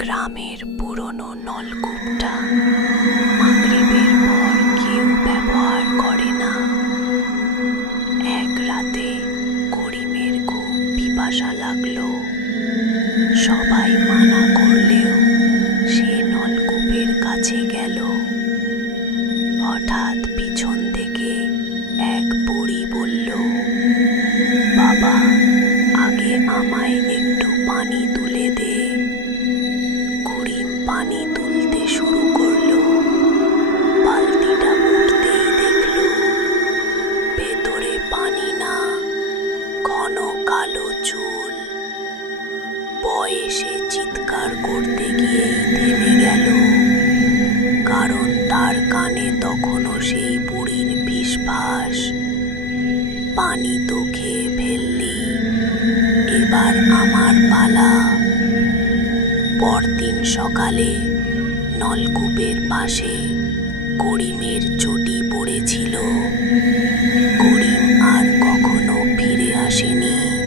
গ্রামের পুরনো নলকূপটা মাগরিবের পর কেউ ব্যবহার করে না। এক রাতে করিমের খুব পিপাসা লাগলো। সবাই মানা করলেও সে নলকূপের কাছে গেল। হঠাৎ পিছন থেকে এক বুড়ি বলল, বাবা, আগে আমায় একটু পানি তুলে দে। করিম পানি তুলতে শুরু করলো। বালতিটা উঠতেই দেখলো ভেতরে পানি না, ঘন কালো চুল। বয়সে চিৎকার করতে গিয়েই থেমে গেল, কারণ তার কানে তখনও সেই বুড়ির ফিসফাস, পানি তো খেয়ে ফেললি, এবার আমার পালা। পরদিন সকালে নলকূপের পাশে করিমের চটি পড়েছিল।